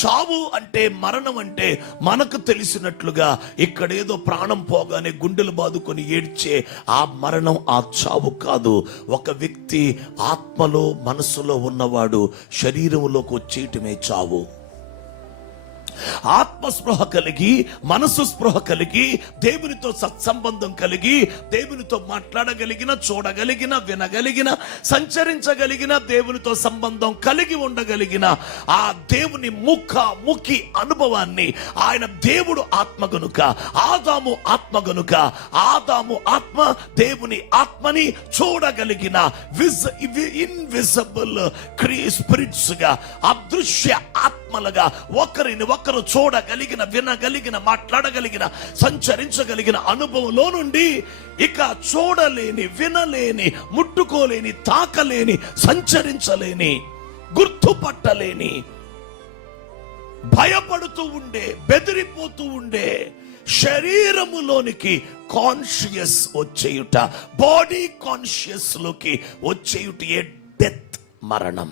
చావు అంటే మరణం అంటే మనకు తెలిసినట్లుగా ఇక్కడేదో ప్రాణం పోగానే గుండెలు బాదుకొని ఏడ్చే ఆ మరణం ఆ చావు కాదు. ఒక వ్యక్తి ఆత్మలో మనసులో ఉన్నవాడు శరీరంలోకి వచ్చేయటమే చావు. ఆత్మ స్పృహ కలిగి మనసు స్పృహ కలిగి దేవునితో సత్సంబంధం కలిగి దేవునితో మాట్లాడగలిగిన చూడగలిగిన వినగలిగిన సంచరించగలిగిన దేవునితో సంబంధం కలిగి ఉండగలిగిన ఆ దేవుని ముఖ ముఖి అనుభవాన్ని ఆయన దేవుడు ఆత్మ గనుక ఆదాము ఆత్మ గనుక ఆదాము ఆత్మ దేవుని ఆత్మని చూడగలిగిన విజ్ ఇన్విజిబుల్ క్రీ స్పిరిట్స్గా అదృశ్య ఆత్మలుగా ఒకరిని ఒకరు చూడగలిగిన వినగలిగిన మాట్లాడగలిగిన సంచరించగలిగిన అనుభవంలో నుండి ఇక చూడలేని వినలేని ముట్టుకోలేని తాకలేని సంచరించలేని గుర్తుపట్టలేని భయపడుతూ ఉండే బెదిరిపోతూ ఉండే శరీరములోనికి కాన్షియస్ వచ్చేయుట బాడీ కాన్షియస్లోకి వచ్చేయుట ఏ డెత్ మరణం.